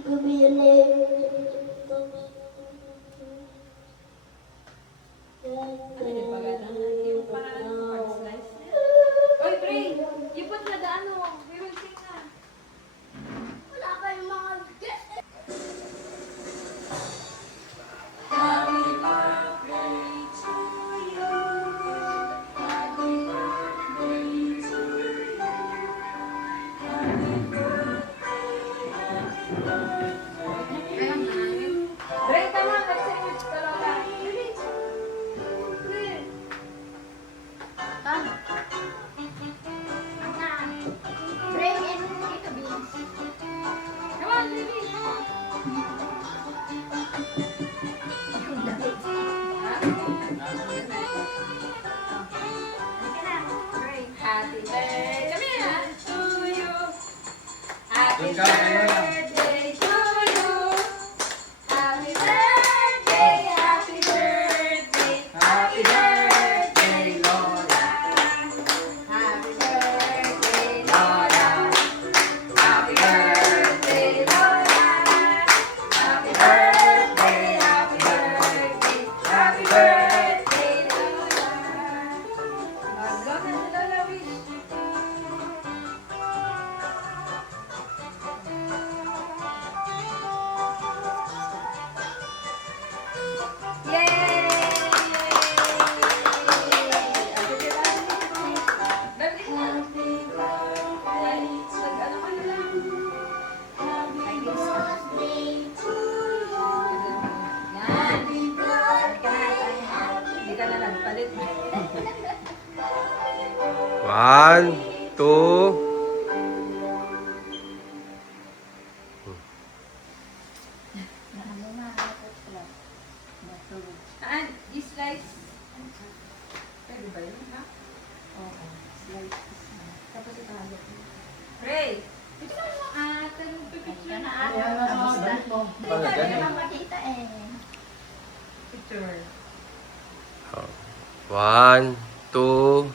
Oy, Bray! Ipot na daano. We will sing na. Wala kayong mga Bray, tama. Mag-sing. Dalawa. Bring in dito, Beans. Come on, baby. Happy birthday. Come here. To you. Happy birthday to you. Happy birthday, happy birthday, happy birthday, Lola. Happy birthday, Lola. Happy birthday, Lola. Happy birthday, happy birthday, happy birthday, Lola. Mag-go na si Lola Wish. One, two. I-slice. Pwede ba yun, ha? Oo. Slice. Tapos itahalap mo. Ray! Ito na mo ata yung pipicture na ata. Hindi naman makita eh. Picture. One, two.